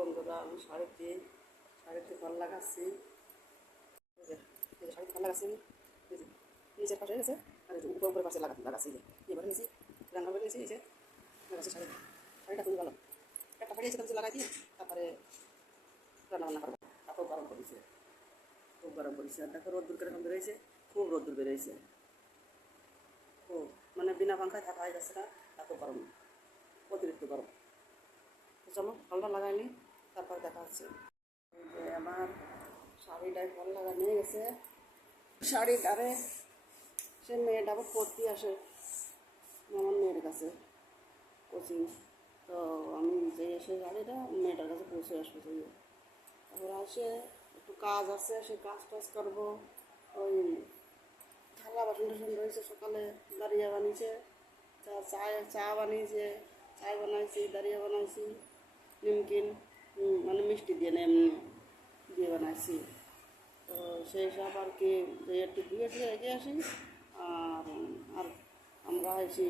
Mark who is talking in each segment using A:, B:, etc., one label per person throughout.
A: বন্ধুরা, আমি শাড়িতে শাড়িতে ফল লাগাচ্ছি। শাড়িতে ফল লাগাচ্ছি নিচের পাশে গেছে আর উপর উপরের পাশে লাগা লাগাচ্ছি এবারে নিয়েছি, রান্না করে নিয়েছি, এই যে, লাগাচ্ছি শাড়ি। শাড়িটা খুবই ভালো। একটা শাড়ি এসে কিছু লাগাই দিই তারপরে রান্না বান্না করব। তারপর গরম করেছে খুব গরম করেছে আর দেখো, রোদ্দুর কীরকম বেরোয়েছে, খুব রোদ্দুর বেরোয়েছে। খুব মানে বিনা পাঙ্খায় থাকা হয়ে যাচ্ছে না, এত গরম। অতিরিক্ত গরম। চলো ফলটা লাগাইনি। তারপর দেখা হচ্ছে এই যে আমার শাড়িটায় ফল লাগা নিয়ে গেছে। শাড়ির ডারে সে মেয়েটা আবার পড়তে আসে। আমার মেয়ের কাছে কোচিং। তো আমি যে এসে শাড়িটা মেয়েটার কাছে পৌঁছে আসব সেই তারপর আসে, একটু কাজ আছে, সে কাজ টাজ করব। ওই থালা বাসন টাসন রয়েছে সকালে, দাঁড়িয়ে বানিয়েছে। চা চা চা বানিয়েছে, চায় বানাইছি, দাঁড়িয়ে বানাইছি, নিমকিন। মানে মিষ্টি দিয়ে না, এমনি দিয়ে বানাইছি। তো সেই সব আর কি একটু দিয়ে এগিয়ে আসি। আর আর আমরা এসি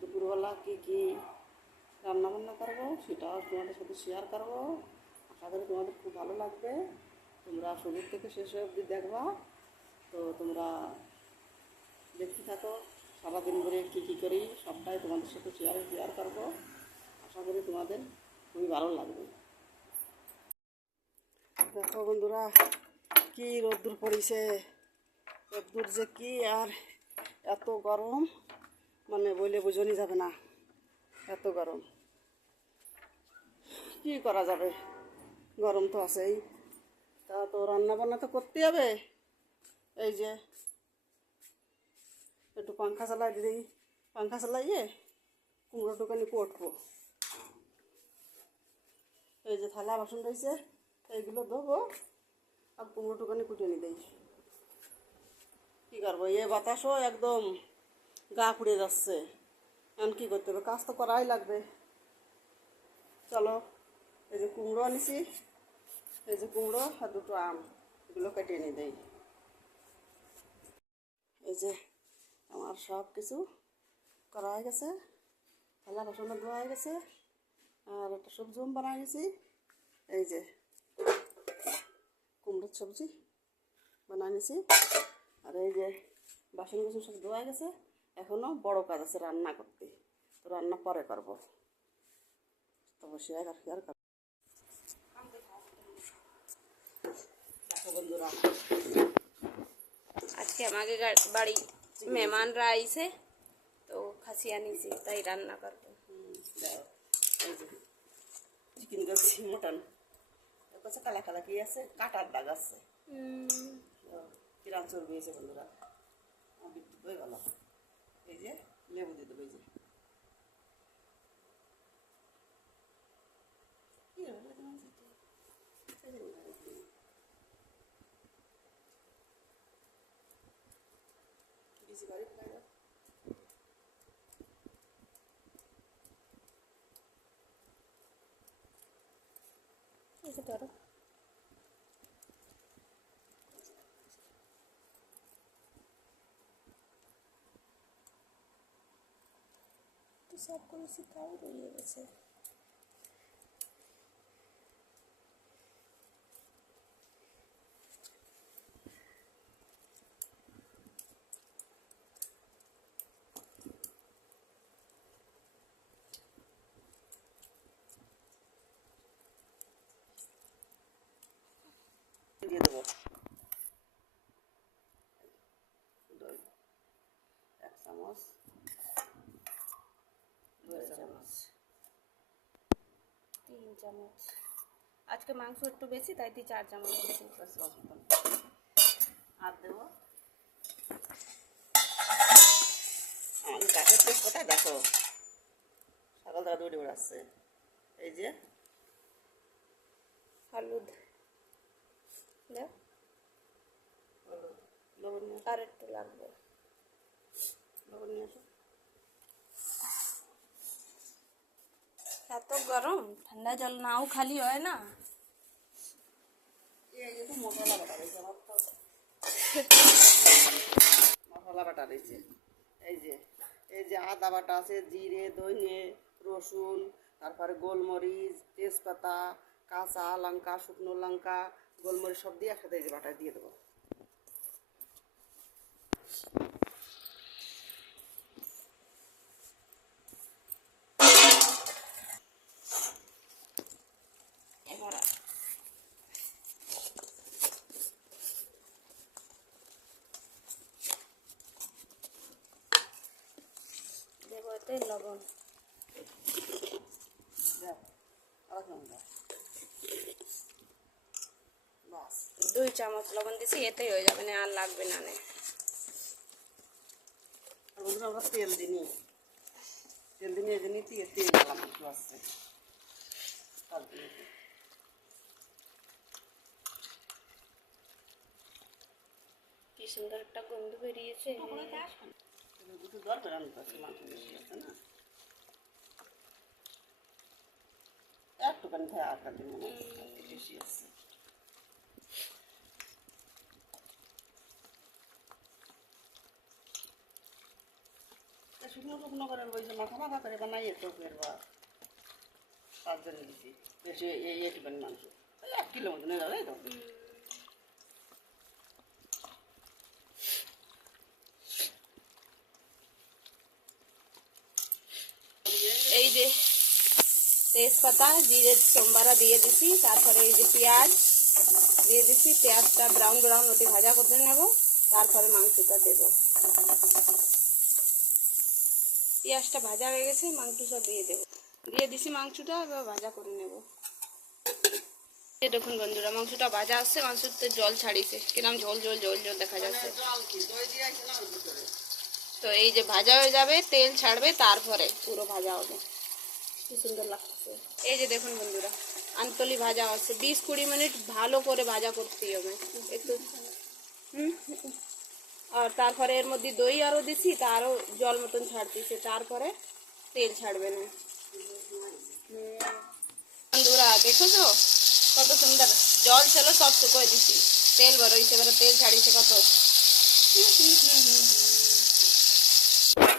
A: দুপুরবেলা কী কী রান্না বান্না করব, সেটাও তোমাদের সাথে শেয়ার করব। আশা করি তোমাদের খুব ভালো লাগবে। তোমরা শুরু থেকে শেষ অবধি দেখবা। তো তোমরা দেখতে থাকো, সারাদিন ধরে কী কী করি, সবটাই তোমাদের সাথে শেয়ার শেয়ার করব। আশা করি তোমাদের খুবই ভালো লাগবে। দেখো বন্ধুরা, কি রোদ্দুর পড়েছে। রোদ্দুর যে কি আর এত গরম মানে বলে বোঝনি যাবে না, এত গরম। কি করা যাবে? গরম তো আছেই। তা তো রান্না বান্না তো করতে হবে। এই যে, একটু পাংখা চালাই দিই পাংখা চালাইয়ে কুমড়ো টোকানি পটবো এই যে থালা বাসন রয়েছে এইগুলো ধোবো আর কুমড়ো টোকানি কুটে নি দেই কী করব? এ বাতাসও একদম গা পুড়ে যাচ্ছে। এখন কী করতে হবে? কাজ তো করাই লাগবে। চলো, এই যে কুমড়ো আনিছি, এই যে কুমড়ো আর দুটো আম, এগুলো কেটে নিয়ে দেই এই যে আমার সব কিছু করা হয়ে গেছে। থালা বাসন ধোয়া হয়ে গেছে। আর একটা সবজি বানাই গেছি এই যে সবজি বানাই নিয়েছি আর এই যে বাসন কুসন সব ধোয়া গেছে এখনও বড় কাজ আছে রান্না করতে। তো রান্না পরে করব। তো বসে আর আর বন্ধুরা।
B: আজকে আমাকে বাড়ি মেহমানরা আইছে তো খাসি আনিছি তাই রান্না করব।
A: চিকেন করছি মটন। কাছে কালা কালা কি আছে কাটার দাগ আছে। কিরাম চর্বি আছে বন্ধুরা? বিদ্যুৎ হয়ে গেল এই যে লেবু দিয়ে দেবো এই যে। কি হলো তোমার সাথে? সেদিন ঘরে গিয়ে। বেশি বাড়ি ফেলাই দাও।
B: এই যে ধরো তো সব করেছি তাও রয়ে গেছে
A: দিয়ে দেবো। এক চামচ, দুই চামচ,
B: তিন চামচ। আজকে মাংস একটু বেশি, তাই দিয়ে চার চামচ দিয়েছি
A: আর দেবো। আমাদের গাছের তেজ কোথায় দেখো। সকাল থেকে দৌড়ে বেড়াচ্ছে। এই যে,
B: হলুদ। দাও, আর একটু লাগবে।
A: লবণ নিয়ে আসো
B: এত গরম ঠান্ডা জল নাও খালি হয় না।
A: এই যে মশলা বাটা রয়েছে। মশলা বাটা রয়েছে এই যে এই যে আদা বাটা আছে জিরে ধনে রসুন তারপরে গোলমরিচ তেজপাতা কাঁচা লঙ্কা শুকনো লঙ্কা গোলমরিচ সব দিয়ে একসাথে এই যে দিয়ে দেবো।
B: দেবো এতে লবণ।
A: দেখ দেখ বাস
B: দুই চামচ লবণ দিছি এতেই হয়ে যাবে না আর লাগবে না
A: আমরা তেল দিনি তেল দিনি এই জন্যই তেল তেল দিলাম একটু আসছে তার দিয়ে দিই।
B: কি সুন্দর একটা গন্ধ বেরিয়েছে।
A: দুটো দরকার আমি তো মাংস বেশি আছে না। একটুখানি আর কাটি মনে বেশি আছে। শুকনো শুকনো করে ওই যে মাথা মাথা করে বানাই তো ফেরবা তার জন্য দিছি। বেশি এই একটুখানি মাংস এক কিলো মতো নিয়ে যাবে তো।
B: এই যে তেজপাতা, জিরে সোমবারা দিয়ে দিছি, তারপরে এই যে পেঁয়াজ দিয়ে দিছি, পেঁয়াজটা ব্রাউন ব্রাউন ওতে ভাজা করতে নেব, তারপরে মাংসটা দেব। পেঁয়াজটা ভাজা হয়ে গেছে মাংসটা দিয়ে দেবো। দিয়ে দিছি মাংসটা, এবার ভাজা করে নেব। দেখুন বন্ধুরা, মাংসটা ভাজা আসছে মাংসতে জল ছাড়িয়েছে। কিরম ঝোল ঝোল ঝোল ঝোল দেখা যাচ্ছে। তো এই যে ভাজা হয়ে যাবে, তেল ছাড়বে, তারপরে পুরো ভাজা হবে। কি সুন্দর লাগছে। এই যে দেখুন বন্ধুরা আন্তলি ভাজা হচ্ছে। বিশ কুড়ি মিনিট ভালো করে ভাজা করতেই হবে। একটু হুম। আর তারপরে এর মধ্যে দই আরও দিছি, তা আরও জল মতন ছাড়তেছে, তারপরে তেল ছাড়বে না। হুম। বন্ধুরা দেখো তো কত সুন্দর। জল ছিল সব শুকোয় দিছি। তেল বেরোইছে এবারে তেল ছাড়িয়েছে কত?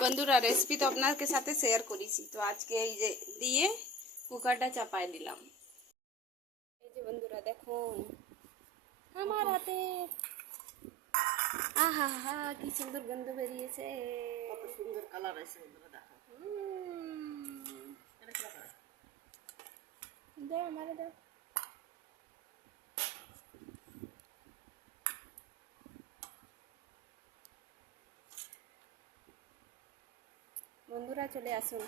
B: বন্ধুরা রেসিপি তো আপনাকে সাথে শেয়ার করেছি। তো আজকে এই যে দিয়ে কুকারটা চাপায় দিলাম। এই যে বন্ধুরা, দেখুন। আমার হাতে আহা হা কি সুন্দর গন্ধ বেরিয়েছে।
A: কত সুন্দর কালার আছে বন্ধুরা দেখো।
B: উম,
A: এটা কি কালার?
B: দাও আমারে দাও। বন্ধুরা চলে আসুন।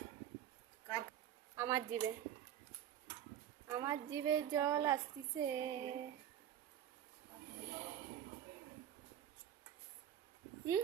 B: আমার জিভে। আমার জিভে জল আসতিছে। হুম